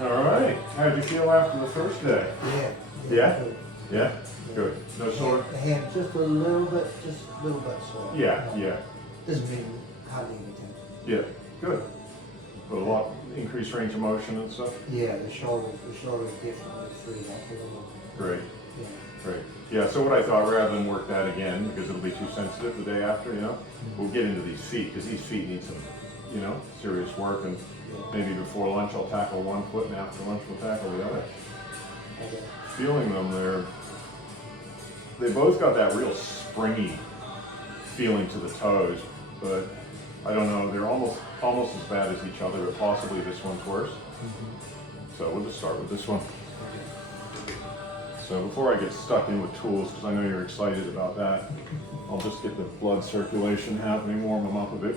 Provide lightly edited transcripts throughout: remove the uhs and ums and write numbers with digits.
All right. How'd you feel after the first day? Yeah? Good. Yeah? Good. No sore? The hand just a little bit sore. Yeah. Doesn't mean hardly any tension. Yeah. Good. But a lot increased range of motion and stuff? Yeah, the shoulder definitely freed up a little. Great. Yeah. Great. Yeah, so what I thought, rather than work that again, because it'll be too sensitive the day after, we'll get into these feet, because these feet need some, serious work, and maybe before lunch I'll tackle one foot, and after lunch we'll tackle the other. Okay. Feeling them, they both got that real springy feeling to the toes, but I don't know, they're almost as bad as each other, but possibly this one's worse. So we'll just start with this one. So before I get stuck in with tools, because I know you're excited about that, I'll just get the blood circulation happening, warm them up a bit.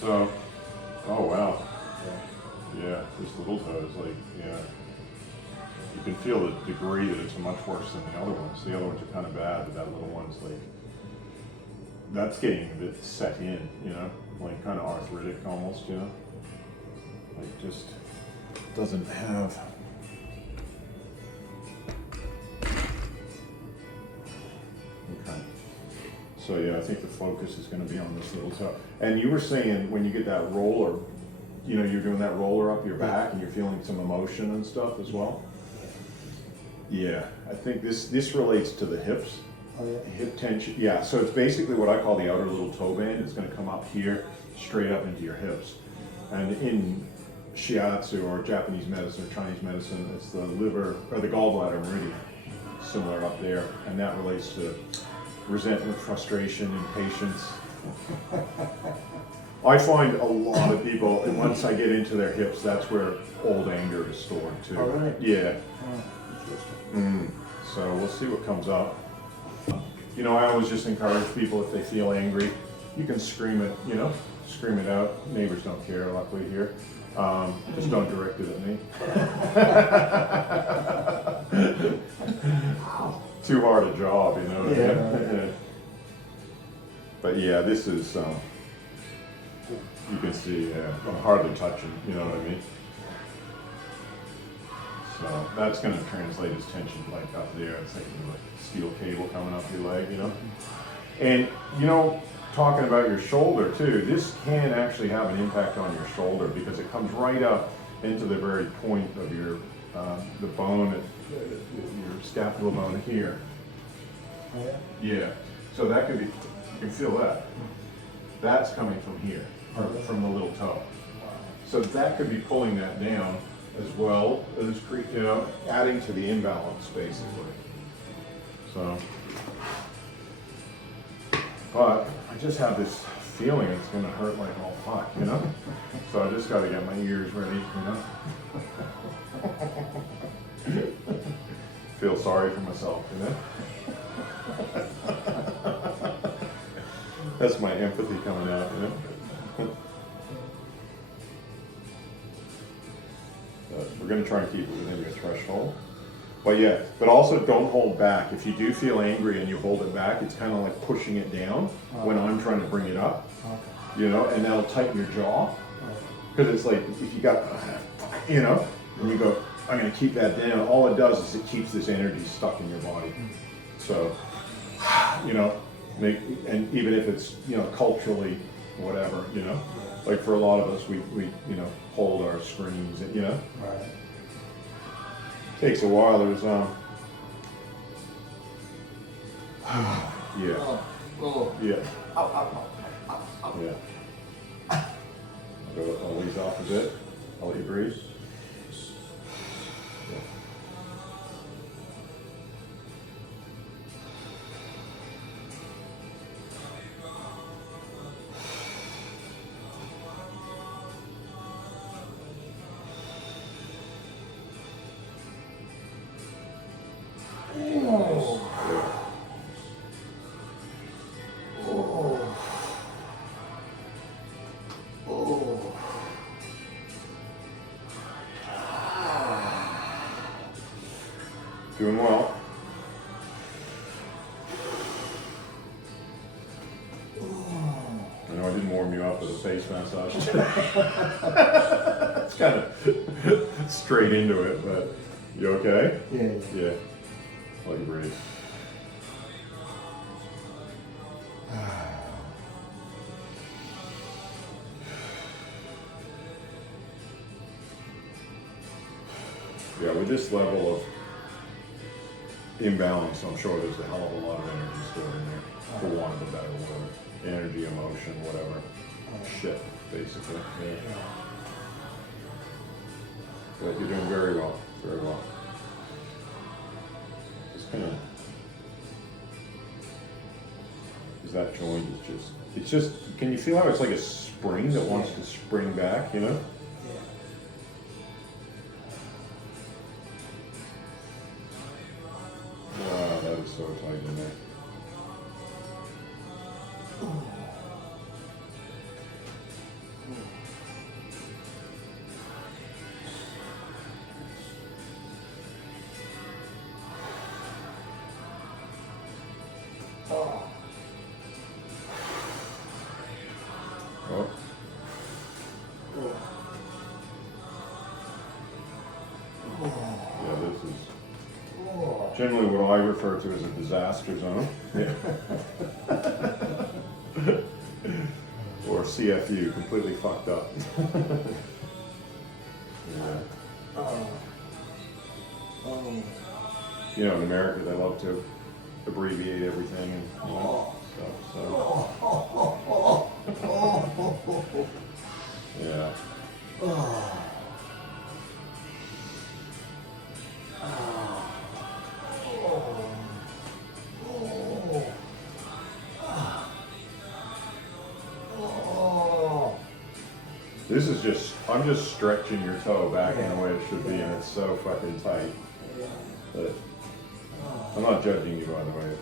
So, oh wow, yeah, this little toe is you can feel the degree that it's much worse than the other ones. The other ones are kind of bad, but that little one's that's getting a bit set in, like kind of arthritic almost, like just doesn't have. Okay. So yeah, I think the focus is going to be on this little toe. And you were saying when you get that roller, you're doing that roller up your back and you're feeling some emotion and stuff as well. Yeah, I think this relates to the hips. Oh yeah. Hip tension. Yeah, so it's basically what I call the outer little toe band. It's going to come up here, straight up into your hips. And in shiatsu or Japanese medicine or Chinese medicine, it's the liver or the gallbladder meridian, similar up there, and that relates to resentment, frustration, impatience. I find a lot of people, and once I get into their hips, that's where old anger is stored too. Oh, really? Yeah. Oh, interesting. So we'll see what comes up. I always just encourage people, if they feel angry, you can scream it, scream it out. Neighbors don't care, luckily here. Just don't direct it at me. Too hard a job, Yeah. But yeah, this is, you can see, I'm hardly touching, you know what I mean? So that's going to translate as tension like up there. It's like steel cable coming up your leg, And, talking about your shoulder too, this can actually have an impact on your shoulder because it comes right up into the very point of your, the bone, your scapular bone here. Oh yeah. Yeah. So that could be, you can feel that. That's coming from here, from the little toe. So that could be pulling that down as well as, adding to the imbalance basically. So, but I just have this feeling it's going to hurt like all fuck, So I just got to get my ears ready, Feel sorry for myself, That's my empathy coming out, But we're going to try and keep it within your threshold. But also don't hold back. If you do feel angry and you hold it back, it's kind of like pushing it down when I'm trying to bring it up, and that'll tighten your jaw. Because it's like, if you got, and you go, I'm going to keep that down, all it does is it keeps this energy stuck in your body. So, and even if it's, culturally, whatever, like for a lot of us, we hold our screams, Right. Takes a while. There's yeah. Oh. Yeah. Ow, ow, ow, ow. Yeah. I'll ease off a bit. I'll let you breathe. Yeah. Yeah. Doing well. I know I didn't warm you up with a face massage. It's kind of straight into it, but you okay? Yeah. Yeah. Let you breathe. Yeah, with this level of imbalance, I'm sure there's a hell of a lot of energy stored in there, for want of a better word. Energy, emotion, whatever. Shit, basically. Yeah. But you're doing very well, very well. Just kind of, because that joint is just, it's just, can you feel how it's like a spring that wants to spring back, you know? Wow, that is so tight in there. Oh. Yeah, this is generally what I refer to as a disaster zone. Yeah. Or CFU, completely fucked up. Yeah. You know, in America, they love to abbreviate everything and stuff, so. Yeah. This is just, I'm just stretching your toe back in the way it should be, and it's so fucking tight. But I'm not judging you, by the way.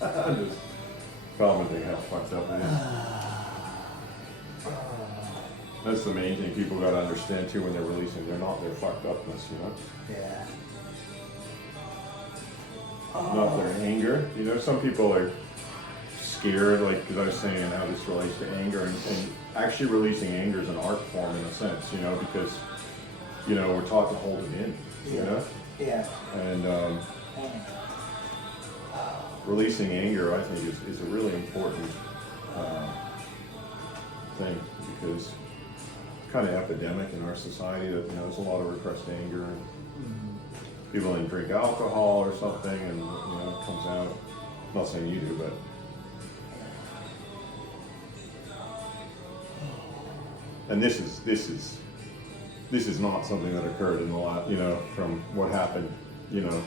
I'm just commenting how fucked up it is. That's the main thing people gotta understand too when they're releasing. They're not their fucked upness, you know? Yeah. Not their anger. You know, some people are scared, like, because I was saying how this relates to anger, and actually releasing anger is an art form in a sense, you know, because, you know, we're taught to hold it in, you know? Yeah. And releasing anger, I think, is a really important thing, because it's kind of epidemic in our society that, you know, there's a lot of repressed anger, and people then drink alcohol or something, and, you know, it comes out. I'm not saying you do, but and this is not something that occurred in the last, you know, from what happened, you know,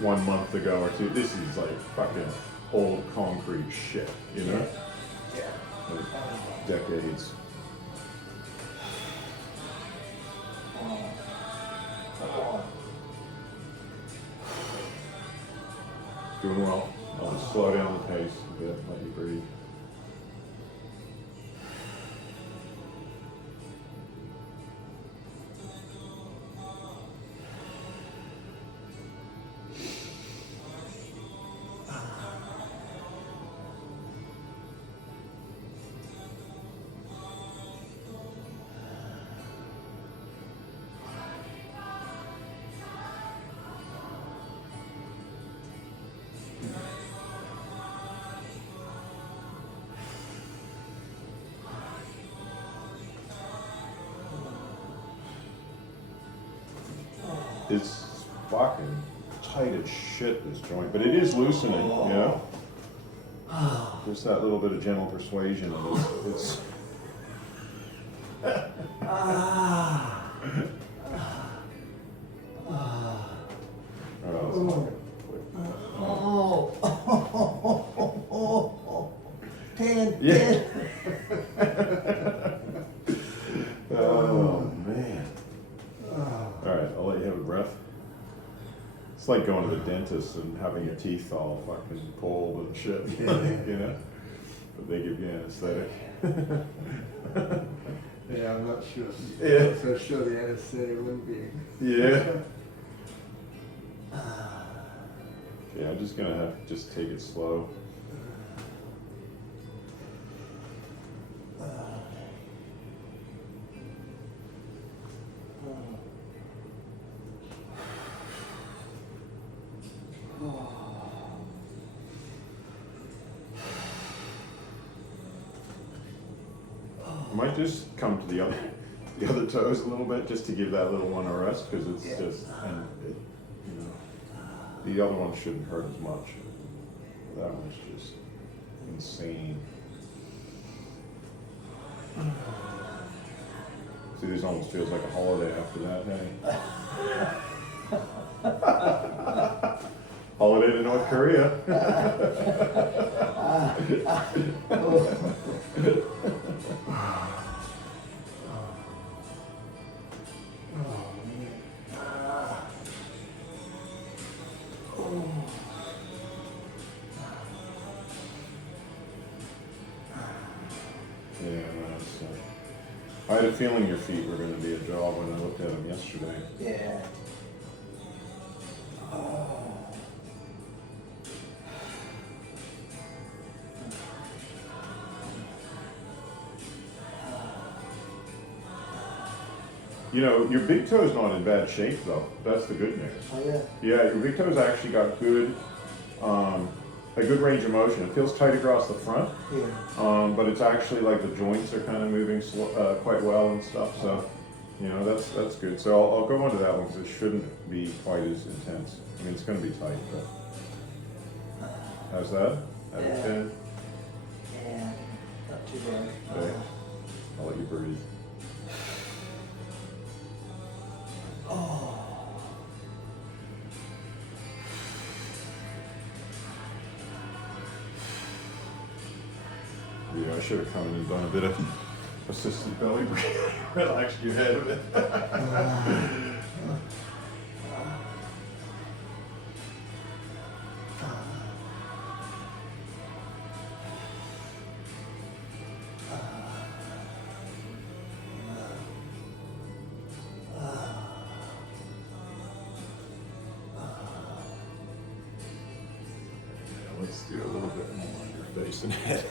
1 month ago or two. This is like fucking old concrete shit, you know? Yeah. Like decades. Doing well. I'll just slow down the pace a bit, let you breathe. It's fucking tight as shit, this joint, but it is loosening, you know? Just that little bit of gentle persuasion of it. It's Ten. yeah. Oh man. All right, I'll let you have a breath. It's like going to the dentist and having your teeth all fucking pulled and shit, you know? But they give you anesthetic. Yeah, I'm not sure. Yeah. Not so sure the anesthetic wouldn't be. Yeah. Yeah, I'm just gonna have to just take it slow. I might just come to the other toes a little bit just to give that little one a rest because it's just, and it, you know, the other one shouldn't hurt as much. That one's just insane. See, this almost feels like a holiday after that, hey? Holiday to North Korea. Yeah, that's, I had a feeling your feet were going to be a job when I looked at them yesterday. Yeah. You know, your big toe's not in bad shape though. That's the good news. Oh yeah. Yeah, your big toe's actually got good, a good range of motion. It feels tight across the front, Yeah. but it's actually like the joints are kind of moving quite well and stuff. So, you know, that's good. So I'll go on to that one because it shouldn't be quite as intense. I mean, it's going to be tight, but how's that? Out of 10? Yeah. Not too bad. Okay. I'll let you breathe. Yeah, I should have come in and done a bit of assisted belly breathing. Relaxed your head a bit. Let's do a little bit more on your face and head.